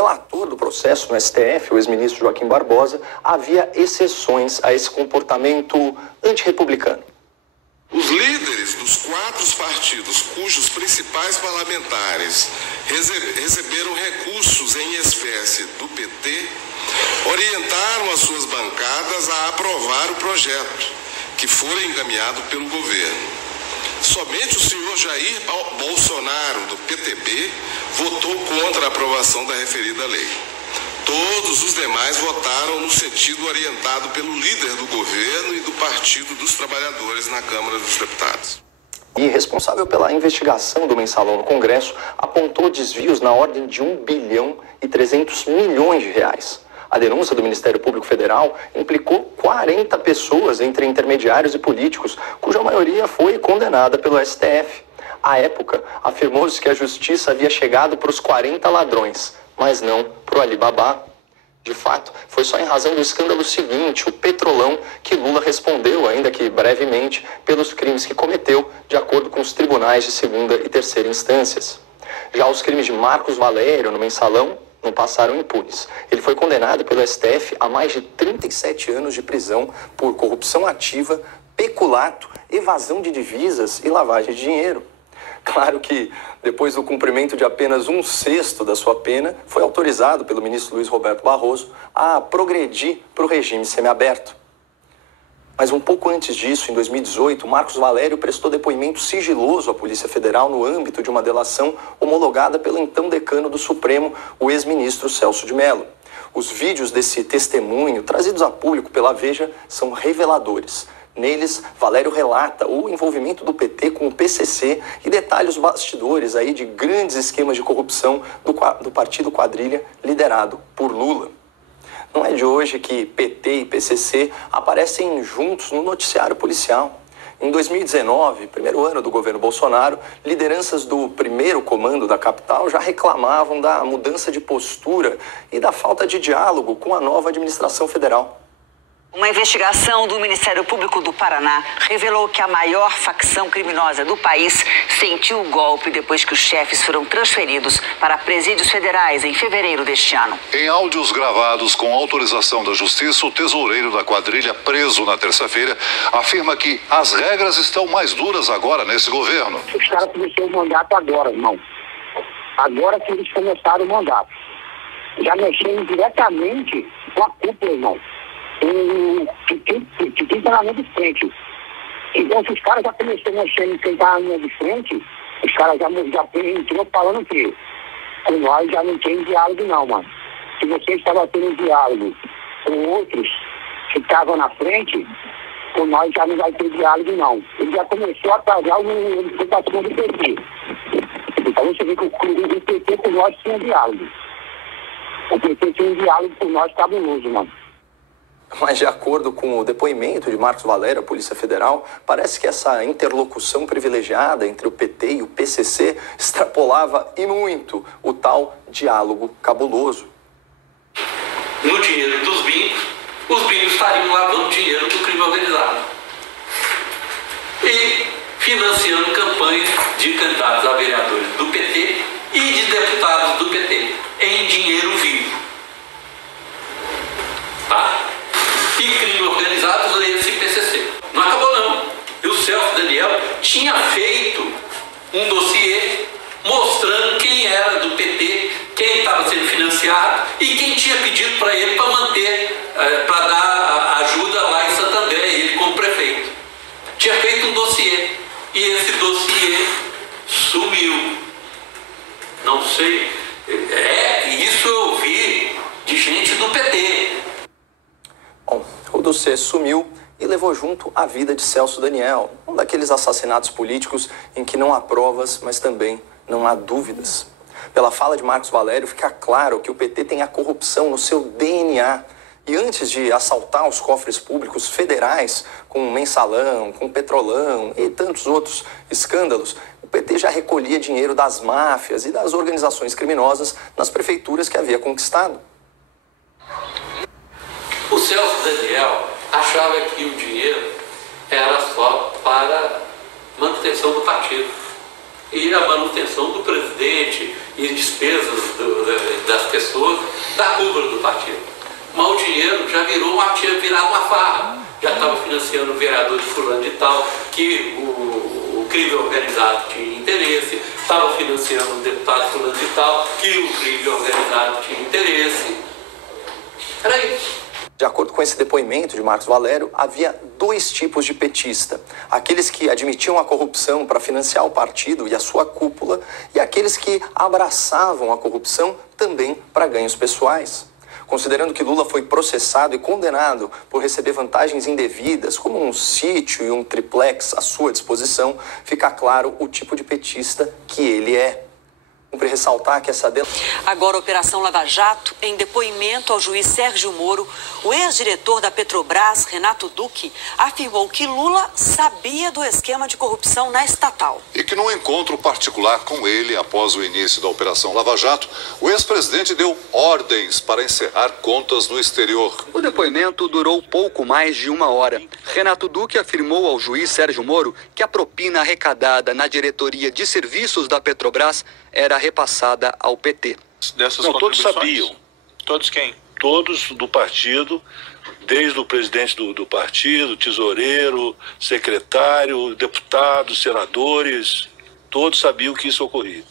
relator do processo no STF, o ex-ministro Joaquim Barbosa, havia exceções a esse comportamento antirrepublicano. Os líderes dos 4 partidos cujos principais parlamentares receberam recursos em espécie do PT orientaram as suas bancadas a aprovar o projeto que foi encaminhado pelo governo. Somente o senhor Jair Bolsonaro, do PTB, votou contra a aprovação da referida lei. Todos os demais votaram no sentido orientado pelo líder do governo e do Partido dos Trabalhadores na Câmara dos Deputados. E responsável pela investigação do mensalão no Congresso, apontou desvios na ordem de 1 bilhão e 300 milhões de reais. A denúncia do Ministério Público Federal implicou 40 pessoas entre intermediários e políticos, cuja maioria foi condenada pelo STF. À época, afirmou-se que a justiça havia chegado para os 40 ladrões, mas não para o Alibaba. De fato, foi só em razão do escândalo seguinte, o Petrolão, que Lula respondeu, ainda que brevemente, pelos crimes que cometeu, de acordo com os tribunais de segunda e terceira instâncias. Já os crimes de Marcos Valério no mensalão não passaram impunes. Ele foi condenado pelo STF a mais de 37 anos de prisão por corrupção ativa, peculato, evasão de divisas e lavagem de dinheiro. Claro que, depois do cumprimento de apenas 1/6 da sua pena, foi autorizado pelo ministro Luiz Roberto Barroso a progredir para o regime semiaberto. Mas um pouco antes disso, em 2018, Marcos Valério prestou depoimento sigiloso à Polícia Federal no âmbito de uma delação homologada pelo então decano do Supremo, o ex-ministro Celso de Mello. Os vídeos desse testemunho, trazidos a público pela Veja, são reveladores. Neles, Valério relata o envolvimento do PT com o PCC e detalha os bastidores aí de grandes esquemas de corrupção do partido quadrilha liderado por Lula. Não é de hoje que PT e PCC aparecem juntos no noticiário policial. Em 2019, primeiro ano do governo Bolsonaro, lideranças do primeiro comando da capital já reclamavam da mudança de postura e da falta de diálogo com a nova administração federal. Uma investigação do Ministério Público do Paraná revelou que a maior facção criminosa do país sentiu o golpe depois que os chefes foram transferidos para presídios federais em fevereiro deste ano. Em áudios gravados com autorização da Justiça, o tesoureiro da quadrilha, preso na terça-feira, afirma que as regras estão mais duras agora nesse governo. Os caras começaram o mandato agora, irmão. Agora que eles começaram o mandato. Já mexendo diretamente com a cúpula, irmão. Que tem na linha de frente. Então, se os caras já começaram mexendo em quem está na linha de frente, os caras já entrou falando que com nós já não tem diálogo não, mano. Se você estava tendo diálogo com outros que estavam na frente, com nós já não vai ter diálogo não. Ele já começou a atrasar a implementação do PT. Então você vê que o PT com nós tinha diálogo. O PT tinha um diálogo com nós cabuloso, mano. Mas, de acordo com o depoimento de Marcos Valério, à Polícia Federal, parece que essa interlocução privilegiada entre o PT e o PCC extrapolava e muito o tal diálogo cabuloso. No dinheiro dos bingos, os bingos estariam lavando dinheiro do crime organizado e financiando campanhas de candidatos a vereadores do PT e de deputados do PT em dinheiro vivo. Tá? E crime organizado esse PCC. Não acabou não. E o Celso Daniel tinha feito um dossiê mostrando quem era do PT, quem estava sendo financiado e quem tinha pedido para ele para manter, para dar ajuda lá em Santo André, ele como prefeito. Tinha feito um dossiê e esse dossiê sumiu. Não sei. Isso eu ouvi de gente do PT. Bom, o dossiê sumiu e levou junto a vida de Celso Daniel, um daqueles assassinatos políticos em que não há provas, mas também não há dúvidas. Pela fala de Marcos Valério, fica claro que o PT tem a corrupção no seu DNA. E antes de assaltar os cofres públicos federais com mensalão, com petrolão e tantos outros escândalos, o PT já recolhia dinheiro das máfias e das organizações criminosas nas prefeituras que havia conquistado. O Celso Daniel achava que o dinheiro era só para manutenção do partido. E a manutenção do presidente e despesas das pessoas pessoas da cúpula do partido. Mas o dinheiro já tinha virado uma farra. Já estava financiando o vereador de fulano de tal, que o crime organizado tinha interesse, estava financiando o deputado fulano de tal, que o crime organizado tinha interesse. Era isso. De acordo com esse depoimento de Marcos Valério, havia dois tipos de petista. Aqueles que admitiam a corrupção para financiar o partido e a sua cúpula, e aqueles que abraçavam a corrupção também para ganhos pessoais. Considerando que Lula foi processado e condenado por receber vantagens indevidas, como um sítio e um triplex à sua disposição, fica claro o tipo de petista que ele é. Cumpre ressaltar que essa... Agora, a Operação Lava Jato, em depoimento ao juiz Sérgio Moro, o ex-diretor da Petrobras, Renato Duque, afirmou que Lula sabia do esquema de corrupção na estatal. E que num encontro particular com ele, após o início da Operação Lava Jato, o ex-presidente deu ordens para encerrar contas no exterior. O depoimento durou pouco mais de 1 hora. Renato Duque afirmou ao juiz Sérgio Moro que a propina arrecadada na diretoria de serviços da Petrobras era repassada ao PT. Não, todos sabiam. Todos quem? Todos do partido, desde o presidente do partido, tesoureiro, secretário, deputados, senadores, todos sabiam que isso ocorria.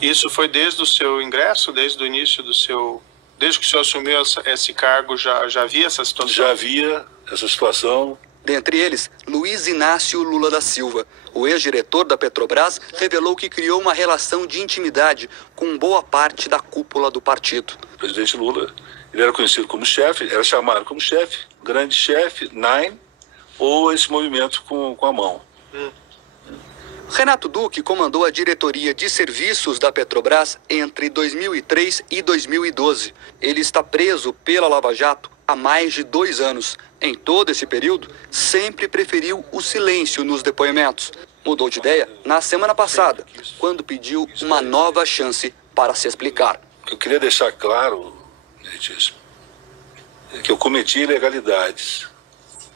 Isso foi desde o seu ingresso, desde o início do seu... Desde que o senhor assumiu esse cargo, já havia essa situação? Já havia essa situação. Dentre eles, Luiz Inácio Lula da Silva. O ex-diretor da Petrobras revelou que criou uma relação de intimidade com boa parte da cúpula do partido. O presidente Lula, ele era conhecido como chefe, era chamado como chefe, grande chefe, Nine, ou esse movimento com a mão. Renato Duque comandou a diretoria de serviços da Petrobras entre 2003 e 2012. Ele está preso pela Lava Jato há mais de 2 anos. Em todo esse período, sempre preferiu o silêncio nos depoimentos. Mudou de ideia na semana passada, quando pediu uma nova chance para se explicar. Eu queria deixar claro, que eu cometi ilegalidades.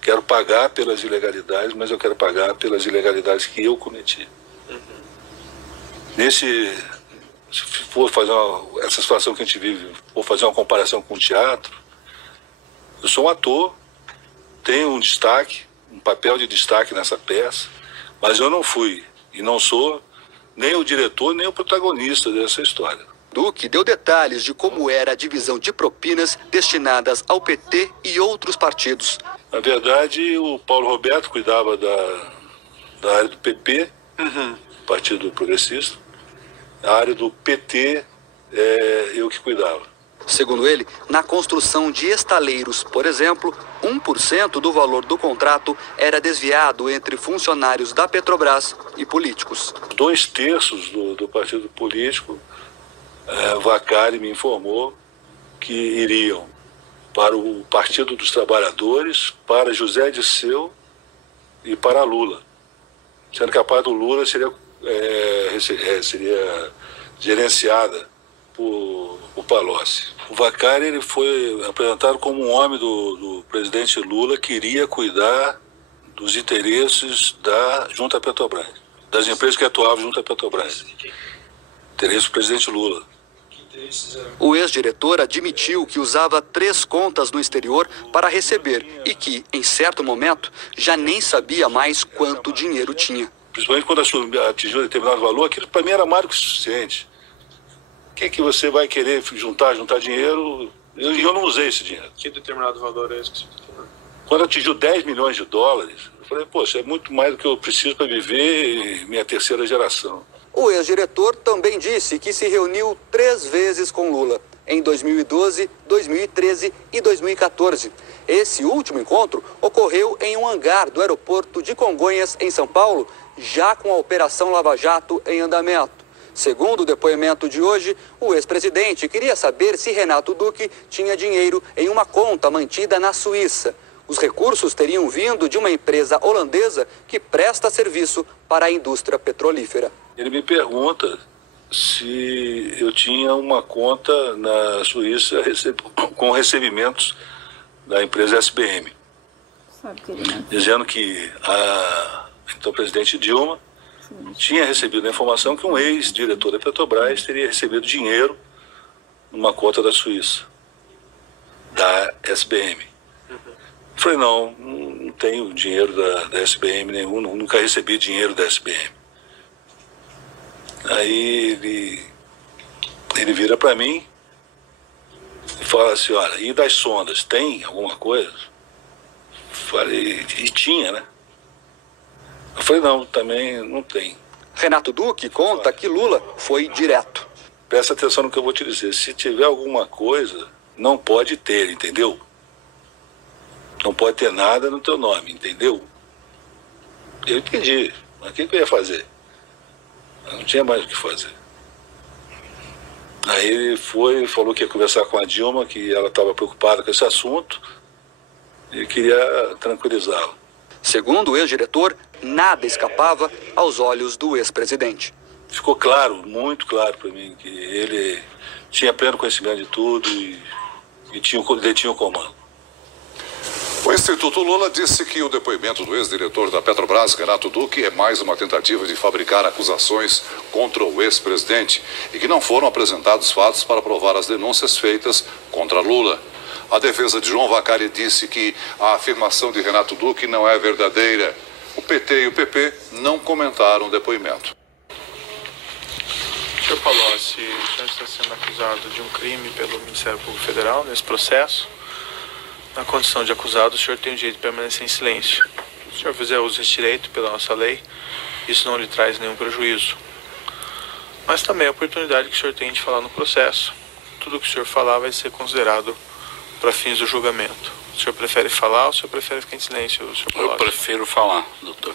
Quero pagar pelas ilegalidades, mas eu quero pagar pelas ilegalidades que eu cometi. Se for fazer essa situação que a gente vive, for fazer uma comparação com o teatro, eu sou um ator, tenho um destaque, um papel de destaque nessa peça, mas eu não fui e não sou nem o diretor, nem o protagonista dessa história. Duque deu detalhes de como era a divisão de propinas destinadas ao PT e outros partidos. Na verdade, o Paulo Roberto cuidava da área do PP, Partido Progressista. A área do PT, eu que cuidava. Segundo ele, na construção de estaleiros, por exemplo, 1% do valor do contrato era desviado entre funcionários da Petrobras e políticos. 2/3 do partido político, Vacari me informou que iriam para o Partido dos Trabalhadores, para José Disseu e para Lula. Sendo que a parte do Lula seria gerenciada por Palocci. O Vacari ele foi apresentado como um homem do presidente Lula que iria cuidar dos interesses junto à Petrobras, das empresas que atuavam junto à Petrobras. Interesse do presidente Lula. O ex-diretor admitiu que usava 3 contas no exterior para receber e que, em certo momento, já nem sabia mais quanto dinheiro tinha. Principalmente quando atingiu um determinado valor, aquilo para mim era mais do que suficiente. O que você vai querer juntar dinheiro? Eu não usei esse dinheiro. Que determinado valor é esse que você está falando? Quando atingiu 10 milhões de dólares, eu falei, poxa, é muito mais do que eu preciso para viver minha 3ª geração. O ex-diretor também disse que se reuniu 3 vezes com Lula, em 2012, 2013 e 2014. Esse último encontro ocorreu em um hangar do aeroporto de Congonhas, em São Paulo, já com a Operação Lava Jato em andamento. Segundo o depoimento de hoje, o ex-presidente queria saber se Renato Duque tinha dinheiro em uma conta mantida na Suíça. Os recursos teriam vindo de uma empresa holandesa que presta serviço para a indústria petrolífera. Ele me pergunta se eu tinha uma conta na Suíça com recebimentos da empresa SBM, dizendo que a então presidente Dilma tinha recebido a informação que um ex-diretor da Petrobras teria recebido dinheiro uma conta da Suíça, da SBM. Falei, não tenho dinheiro da SBM nenhum, nunca recebi dinheiro da SBM. Aí ele vira para mim e fala assim, olha, e das sondas, tem alguma coisa? Falei, e tinha, né? Eu falei, não, também não tem. Renato Duque conta que Lula foi direto. Presta atenção no que eu vou te dizer. Se tiver alguma coisa, não pode ter, entendeu? Não pode ter nada no teu nome, entendeu? Eu entendi. Mas o que eu ia fazer? Eu não tinha mais o que fazer. Aí ele foi, falou que ia conversar com a Dilma, que ela estava preocupada com esse assunto e queria tranquilizá-la. Segundo o ex-diretor, nada escapava aos olhos do ex-presidente. Ficou claro, muito claro para mim, que ele tinha pleno conhecimento de tudo e detinha o comando. O Instituto Lula disse que o depoimento do ex-diretor da Petrobras, Renato Duque, é mais uma tentativa de fabricar acusações contra o ex-presidente e que não foram apresentados fatos para provar as denúncias feitas contra Lula. A defesa de João Vacari disse que a afirmação de Renato Duque não é verdadeira. O PT e o PP não comentaram o depoimento. Senhor Palocci, o senhor está sendo acusado de um crime pelo Ministério Público Federal nesse processo. Na condição de acusado, o senhor tem o direito de permanecer em silêncio. Se o senhor fizer uso desse direito pela nossa lei, isso não lhe traz nenhum prejuízo. Mas também a oportunidade que o senhor tem de falar no processo. Tudo que o senhor falar vai ser considerado para fins do julgamento. O senhor prefere falar ou o senhor prefere ficar em silêncio, senhor Palocci? Eu prefiro falar, doutor.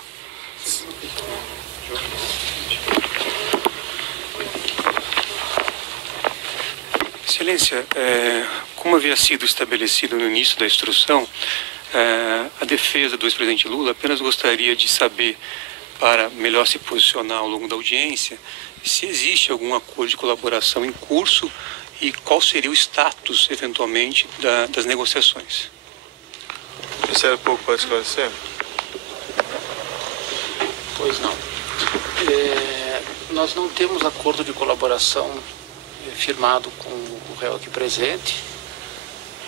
Excelência, como havia sido estabelecido no início da instrução, a defesa do ex-presidente Lula apenas gostaria de saber, para melhor se posicionar ao longo da audiência, se existe algum acordo de colaboração em curso e qual seria o status, eventualmente, das negociações. O Ministério Público pode esclarecer? Pois não. Nós não temos acordo de colaboração firmado com o réu aqui presente.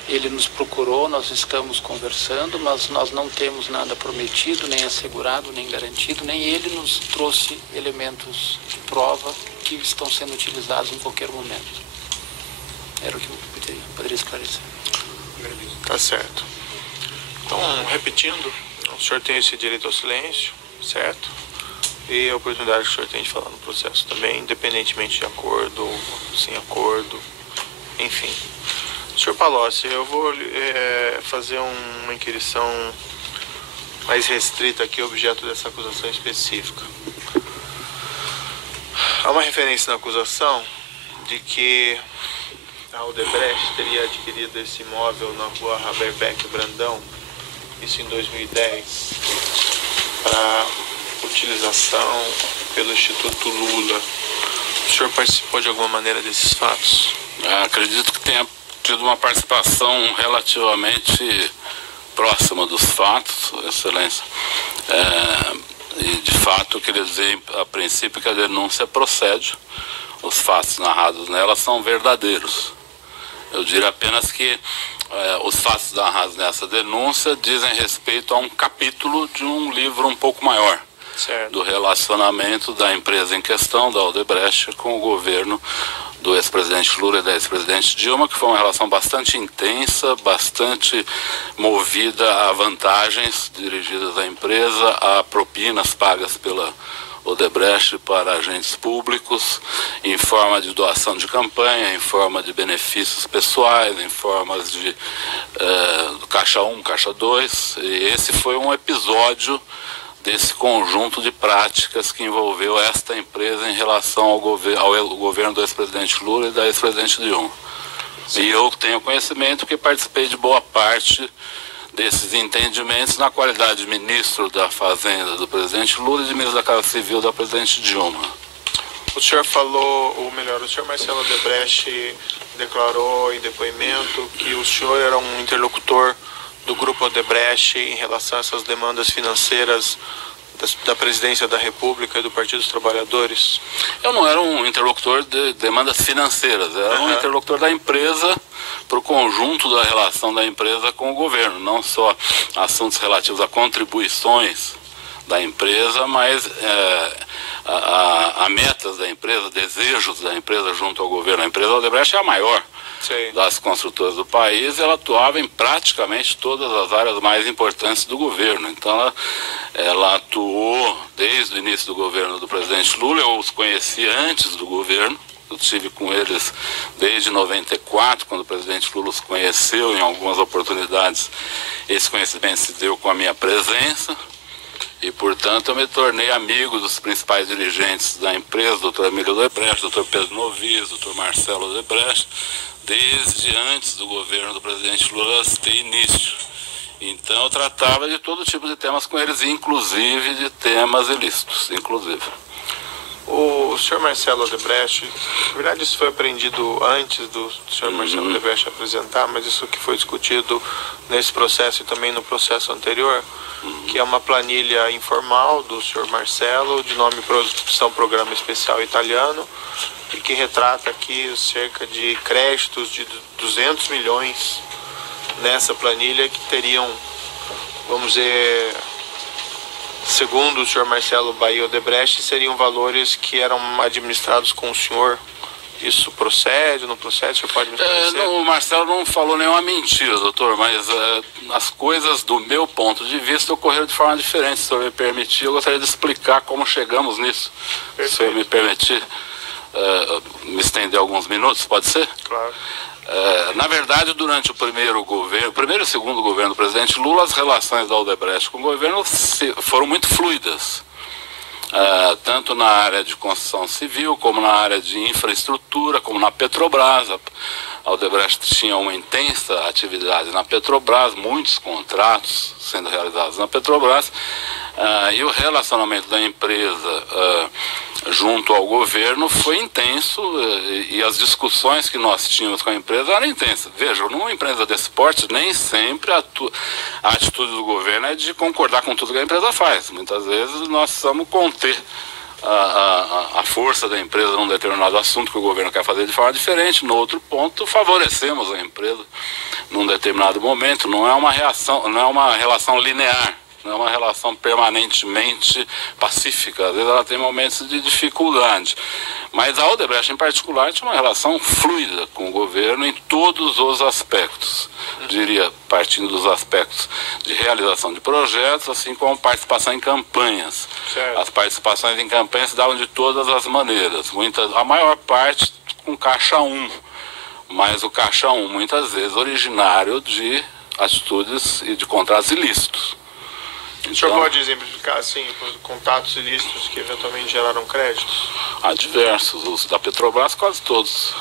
Ele nos procurou, nós estamos conversando, mas nós não temos nada prometido, nem assegurado, nem garantido, nem ele nos trouxe elementos de prova que estão sendo utilizados em qualquer momento. Era o que eu poderia esclarecer. Tá certo. Então, repetindo, o senhor tem esse direito ao silêncio, certo? E a oportunidade que o senhor tem de falar no processo também, independentemente de acordo ou sem acordo, enfim. Senhor Palocci, eu vou fazer uma inquirição mais restrita aqui, objeto dessa acusação específica. Há uma referência na acusação de que a Odebrecht teria adquirido esse imóvel na rua Haberbeck Brandão, isso em 2010, para utilização pelo Instituto Lula. O senhor participou de alguma maneira desses fatos? Acredito que tenha tido uma participação relativamente próxima dos fatos, Excelência. E de fato eu queria dizer a princípio que a denúncia procede, os fatos narrados nela são verdadeiros. Eu diria apenas que os fatos narrados nessa denúncia dizem respeito a um capítulo de um livro um pouco maior, certo, do relacionamento da empresa em questão, da Odebrecht, com o governo do ex-presidente Lula e da ex-presidente Dilma, que foi uma relação bastante intensa, bastante movida a vantagens dirigidas à empresa, a propinas pagas pela Odebrecht para agentes públicos, em forma de doação de campanha, em forma de benefícios pessoais, em formas de Caixa 1, Caixa 2, e esse foi um episódio desse conjunto de práticas que envolveu esta empresa em relação ao governo do ex-presidente Lula e da ex-presidente Dilma. Sim. E eu tenho conhecimento que participei de boa parte desses entendimentos na qualidade de ministro da Fazenda do presidente Lula e de ministro da Casa Civil da presidente Dilma. O senhor falou, ou melhor, o senhor Marcelo Odebrecht declarou em depoimento que o senhor era um interlocutor do Grupo Odebrecht em relação a essas demandas financeiras da Presidência da República e do Partido dos Trabalhadores? Eu não era um interlocutor de demandas financeiras, era um interlocutor da empresa para o conjunto da relação da empresa com o governo, não só assuntos relativos a contribuições da empresa, mas a metas da empresa, desejos da empresa junto ao governo. A empresa Odebrecht é a maior das construtoras do país, ela atuava em praticamente todas as áreas mais importantes do governo. Então ela atuou desde o início do governo do presidente Lula. Eu os conhecia antes do governo, eu estive com eles desde 94, quando o presidente Lula os conheceu em algumas oportunidades. Esse conhecimento se deu com a minha presença e, portanto, eu me tornei amigo dos principais dirigentes da empresa, doutor Emílio Odebrecht, doutor Pedro Novis, doutor Marcelo Odebrecht, desde antes do governo do presidente Lula ter início. Então eu tratava de todo tipo de temas com eles, inclusive de temas ilícitos, inclusive. O senhor Marcelo Odebrecht, na verdade isso foi aprendido antes do senhor Marcelo Odebrecht apresentar, mas isso que foi discutido nesse processo e também no processo anterior, que é uma planilha informal do senhor Marcelo, de nome Produção Programa Especial Italiano, e que retrata aqui cerca de créditos de 200 milhões nessa planilha que teriam, vamos dizer, segundo o senhor Marcelo Bahia Odebrecht, seriam valores que eram administrados com o senhor. Isso procede, não procede? O senhor pode me esclarecer? O Marcelo não falou nenhuma mentira, doutor, mas as coisas, do meu ponto de vista, ocorreram de forma diferente. Se o senhor me permitir, eu gostaria de explicar como chegamos nisso. Perfeito. Se o senhor me permitir me estender alguns minutos, pode ser? Claro. Na verdade, durante o primeiro e segundo governo do presidente Lula, as relações da Odebrecht com o governo foram muito fluidas. Tanto na área de construção civil, como na área de infraestrutura, como na Petrobras. A Odebrecht tinha uma intensa atividade na Petrobras, muitos contratos sendo realizados na Petrobras, e o relacionamento da empresa junto ao governo foi intenso, e as discussões que nós tínhamos com a empresa eram intensas. Veja, numa empresa desse porte, nem sempre a atitude do governo é de concordar com tudo que a empresa faz. Muitas vezes nós precisamos conter a força da empresa num determinado assunto que o governo quer fazer de forma diferente. No outro ponto, favorecemos a empresa num determinado momento. Não é uma relação linear. Não é uma relação permanentemente pacífica. Às vezes ela tem momentos de dificuldade. Mas a Odebrecht, em particular, tinha uma relação fluida com o governo em todos os aspectos. Diria, partindo dos aspectos de realização de projetos, assim como participação em campanhas. Certo. As participações em campanhas se davam de todas as maneiras. A maior parte com Caixa 1. Mas o Caixa 1, muitas vezes, originário de atitudes e de contratos ilícitos. O senhor pode exemplificar, assim, contatos ilícitos que eventualmente geraram créditos? Há diversos. Os da Petrobras, quase todos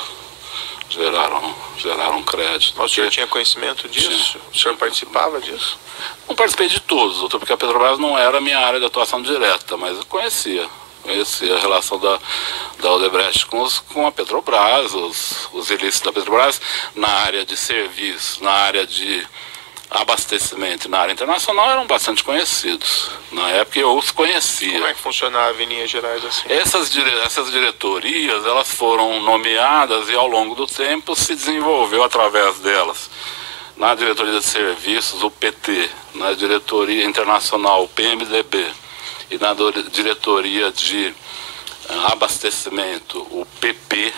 geraram crédito. Mas o senhor tinha conhecimento disso? O senhor participava disso? Não participei de todos, doutor, porque a Petrobras não era a minha área de atuação direta, mas eu conhecia a relação da Odebrecht com a Petrobras, os ilícitos da Petrobras na área de serviços, na área de abastecimento na área internacional eram bastante conhecidos. Na época eu os conhecia. Como é que funcionava em linhas gerais assim? Essas diretorias, elas foram nomeadas e ao longo do tempo se desenvolveu através delas. Na diretoria de serviços, o PT, na diretoria internacional, o PMDB, e na diretoria de abastecimento, o PP,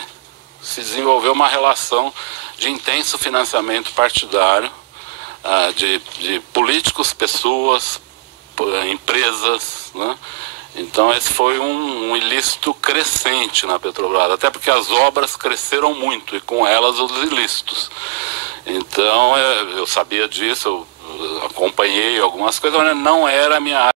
se desenvolveu uma relação de intenso financiamento partidário de políticos, pessoas, empresas, né? Então esse foi um ilícito crescente na Petrobras, até porque as obras cresceram muito e com elas os ilícitos. Então eu sabia disso, eu acompanhei algumas coisas, mas não era a minha área.